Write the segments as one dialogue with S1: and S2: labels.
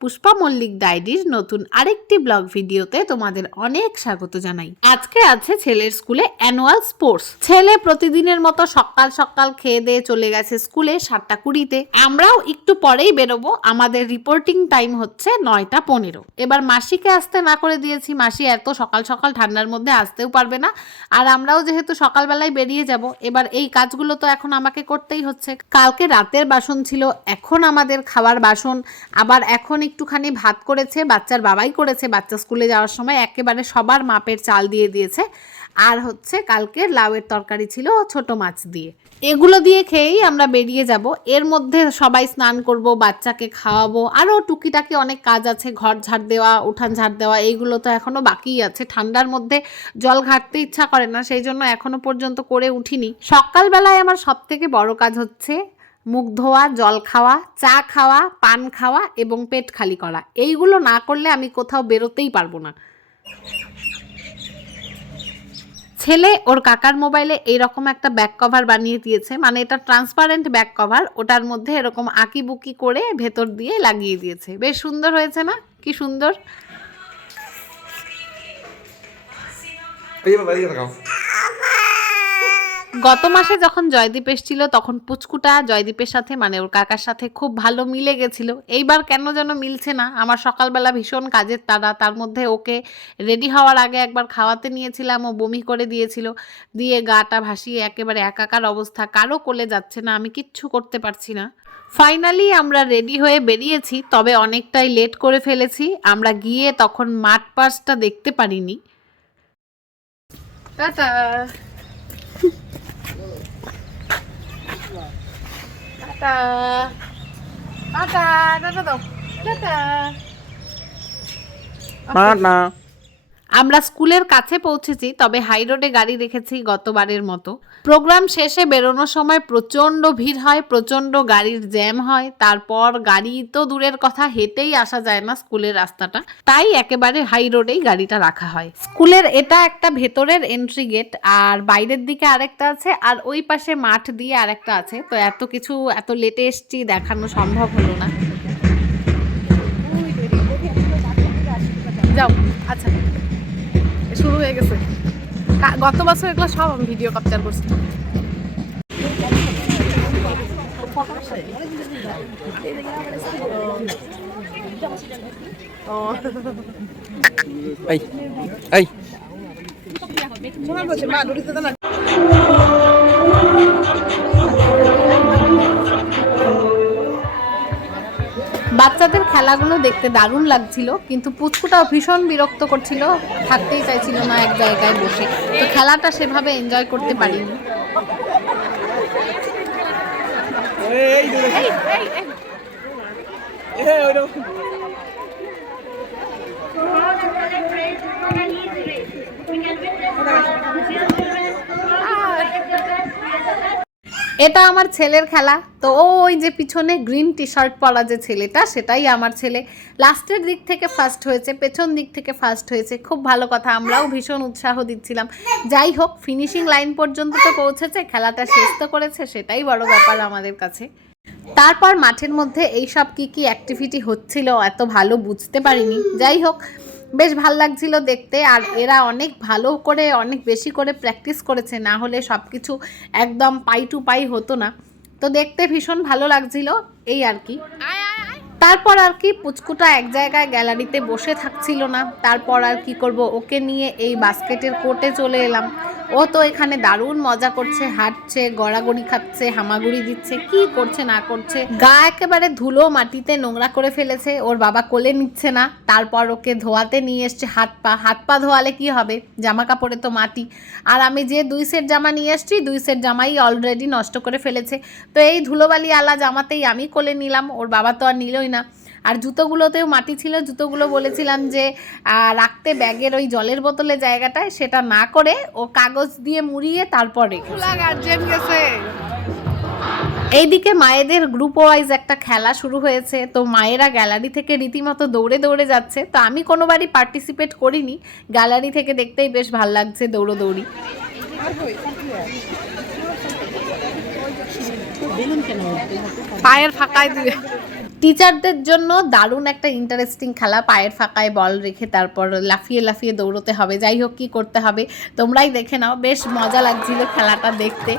S1: পুষ্পা মল্লিক ডায়েরির নতুন আরেকটি ব্লগ ভিডিওতে তোমাদের অনেক স্বাগত জানাই। আজকে আছে ছেলের স্কুলে অ্যানুয়াল স্পোর্টস। ছেলে প্রতিদিনের মতো সকাল সকাল খেয়ে দিয়ে চলে গেছে স্কুলে সাতটা কুড়িতে। আমরাও একটু পরেই বেরোবো। আমাদের রিপোর্টিং টাইম হচ্ছে নয়টা পনেরো। এবার মাসিকে আসতে না করে দিয়েছি। মাসি এত সকাল সকাল ঠান্ডার মধ্যে আসতেও পারবে না। আর আমরাও যেহেতু সকালবেলায় বেরিয়ে যাব, এবার এই কাজগুলো তো এখন আমাকে করতেই হচ্ছে। কালকে রাতের বাসন ছিল, এখন আমাদের খাওয়ার বাসন। আবার এখন একটুখানি ভাত করেছে, বাচ্চার বাবাই করেছে, বাচ্চা স্কুলে যাওয়ার সময় একেবারে সবার মাপের চাল দিয়ে দিয়েছে। আর হচ্ছে কালকে লাউয়ের তরকারি ছিল ছোট মাছ দিয়ে। এগুলো দিয়ে খেয়েই আমরা বেরিয়ে যাব। এর মধ্যে সবাই স্নান করব, বাচ্চাকে খাওয়াবো। আরও টুকিটাকি অনেক কাজ আছে, ঘর ঝাড় দেওয়া, উঠান ঝাড় দেওয়া, এইগুলো তো এখনও বাকিই আছে। ঠান্ডার মধ্যে জল ঘাটতে ইচ্ছা করে না, সেই জন্য এখনও পর্যন্ত করে উঠিনি। সকালবেলায় আমার সব থেকে বড় কাজ হচ্ছে মুখ ধোয়া, জল খাওয়া, চা খাওয়া, পান খাওয়া এবং পেট খালি করা। এইগুলো না করলে আমি কোথাও বেরোতেই পারব না। ছেলে ওর কাকার মোবাইলে এইরকম একটা ব্যাক কভার বানিয়ে দিয়েছে। মানে এটা ট্রান্সপারেন্ট ব্যাক কভার ওটার মধ্যে এরকম আঁকি বুকি করে ভেতর দিয়ে লাগিয়ে দিয়েছে। বেশ সুন্দর হয়েছে না? কি সুন্দর
S2: এই বাবা এই দেখাও
S1: গত মাসে যখন জয়দীপ এসেছিল, তখন পুচকুটা জয়দীপের সাথে মানে ওর কাকার সাথে খুব ভালো মিলে গেছিল। এইবার কেন যেন মিলছে না, আমার সকালবেলা ভীষণ কাজের তারা তার মধ্যে ওকে রেডি হওয়ার আগে একবার খাওয়াতে নিয়েছিলাম, ও বমি করে দিয়েছিল। দিয়ে গাটা ভাসিয়ে একেবারে একাকার অবস্থা, কারও কোলে যাচ্ছে না, আমি কিচ্ছু করতে পারছি না। ফাইনালি আমরা রেডি হয়ে বেরিয়েছি, তবে অনেকটাই লেট করে ফেলেছি। আমরা গিয়ে তখন মাঠ পাসটা দেখতে পারিনি। টাটা। টাটা। টাটা টাটা দাও। টাটা।
S2: না
S1: আমরা স্কুলের কাছে পৌঁছেছি, তবে হাই রোডে গাড়ি রেখেছি গতবারের মতো। প্রোগ্রাম শেষে বেরোনোর সময় প্রচণ্ড ভিড় হয়, প্রচণ্ড গাড়ির জ্যাম হয়, তারপর গাড়ি তো দূরের কথা, হেঁটেই আসা যায় না স্কুলের রাস্তাটা। তাই একেবারে হাই রোডেই গাড়িটা রাখা হয়। স্কুলের এটা একটা ভেতরের এন্ট্রি গেট আর বাইরের দিকে আরেকটা আছে, আর ওই পাশে মাঠ দিয়ে আরেকটা আছে। তো এত কিছু, এত লেটে এসছি, দেখানো সম্ভব হলো না। যাও আচ্ছা। শুরু হয়ে গেছে। গত বছর এগুলো সব আমি ভিডিও ক্যাপচার করছি।
S2: এই এই।
S1: বাচ্চাদের খেলাগুলো দেখতে দারুণ লাগছিল, কিন্তু পুচকুটাও ভীষণ বিরক্ত করছিল, থাকতেই চাইছিল না এক জায়গায় বসে। তো খেলাটা সেভাবে এনজয় করতে পারিনি। এটা আমার ছেলের খেলা। তো ওই যে পিছনে গ্রিন টি শার্ট পরা যে ছেলেটা, সেটাই আমার ছেলে। লাস্টের দিক থেকে ফার্স্ট হয়েছে, পেছন দিক থেকে ফার্স্ট হয়েছে। খুব ভালো কথা, আমরাও ভীষণ উৎসাহ দিচ্ছিলাম। যাই হোক ফিনিশিং লাইন পর্যন্ত তো পৌঁছেছে, খেলাটা শেষ তো করেছে, সেটাই বড় ব্যাপার আমাদের কাছে। তারপর মাঠের মধ্যে এই সব কি কি অ্যাক্টিভিটি হচ্ছিল, এত ভালো বুঝতে পারিনি। যাই হোক বেশ ভালো লাগছিল দেখতে। আর এরা অনেক ভালো করে অনেক বেশি করে প্র্যাকটিস করেছে না হলে সব কিছু একদম পাই টু পাই হতো না। তো দেখতে ভীষণ ভালো লাগছিল এই আর কি। তারপর আর কি পুচকুটা এক জায়গায় গ্যালারিতে বসে থাকছিল না। তারপর আর কি করব ওকে নিয়ে এই বাস্কেটের কোর্টে চলে এলাম। ও তো এখানে দারুণ মজা করছে, হাঁটছে, গড়াগড়ি খাচ্ছে, হামাগুড়ি দিচ্ছে, কি করছে, না করছে। গা একেবারে ধুলো মাটিতে নোংরা করে ফেলেছে, ওর বাবা কোলে নিচ্ছে না, তারপর ওকে ধোয়াতে নিয়ে এসছে হাত পা। হাত পা ধোয়ালে কি হবে? জামা কাপড়ে তো মাটি। আর আমি যে দুই সেট জামা নিয়ে এসছি, দুই সেট জামাই অলরেডি নষ্ট করে ফেলেছে। তো এই ধুলোবালি আলা জামাতেই আমি কোলে নিলাম, ওর বাবা তো আর নিলই না। আর জুতোগুলোতেও মাটি ছিল জুতোগুলো বলেছিলাম যে রাখতে ব্যাগের ওই জলের বোতলে জায়গাটায় সেটা না করে ও কাগজ দিয়ে মুড়িয়ে তারপর গার্জেন গেছে এইদিকে মায়েদের গ্রুপ ওয়াইজ একটা খেলা শুরু হয়েছে তো মায়েরা গ্যালারি থেকে রীতিমতো দৌড়ে দৌড়ে যাচ্ছে তো আমি কোনোবারই পার্টিসিপেট করিনি গ্যালারি থেকে দেখতেই বেশ ভালো লাগছে দৌড়োদৌড়ি। পায়ের ফাঁকায় দিয়ে। টিচারদের জন্য দারুণ একটা ইন্টারেস্টিং খেলা, পায়ের ফাঁকায় বল রেখে তারপর লাফিয়ে লাফিয়ে দৌড়তে হবে, যাই হোক কী করতে হবে, তোমরাই দেখে নাও, বেশ মজা লাগছিল খেলাটা দেখতে।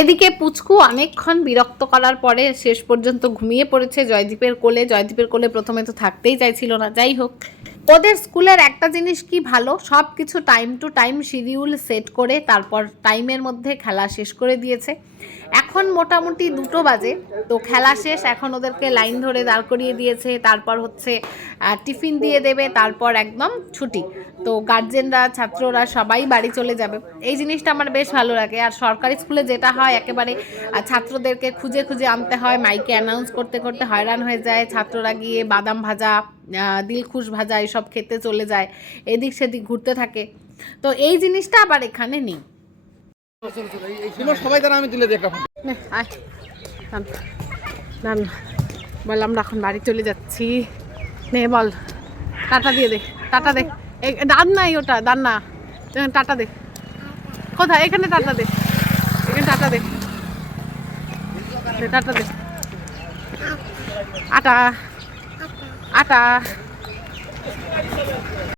S1: এদিকে পুচকু অনেকক্ষণ বিরক্ত করার পরে শেষ পর্যন্ত ঘুমিয়ে পড়েছে, জয়দীপের কোলে জয়দীপের কোলে প্রথমে তো থাকতেই চাইছিল না, যাই হোক। ওদের স্কুলের একটা জিনিস কি ভালো? সব কিছু time to time schedule set করে তারপর টাইমের মধ্যে খেলা শেষ করে দিয়েছে। এখন মোটামুটি দুটো বাজে, তো খেলা শেষ, এখন ওদেরকে লাইন ধরে দাঁড় করিয়ে দিয়েছে, তারপর হচ্ছে টিফিন দিয়ে দেবে, তারপর একদম ছুটি। তো গার্জেনরা ছাত্ররা সবাই বাড়ি চলে যাবে। এই জিনিসটা আমার বেশ ভালো লাগে। আর সরকারি স্কুলে যেটা হয়, একেবারে ছাত্রদেরকে খুঁজে খুঁজে আনতে হয় মাইকে অ্যানাউন্স করতে করতে হয়রান হয়ে যায়। ছাত্ররা গিয়ে বাদাম ভাজা দিলখুশ ভাজা এসব খেতে চলে যায় এদিক সেদিক ঘুরতে থাকে। তো এই জিনিসটা আবার এখানে নেই।
S2: সবাই দ্বারা আমি তুলে দেখা
S1: নে, বল আমরা এখন বাড়ি চলে যাচ্ছি। নে বল টাটা দিয়ে দে টাটা দে। দান নাই ওটা দান না। টাটা দে। কোথায়? এখানে টাটা দে। এখানে টাটা দে, টাটা দে। আটা। আটা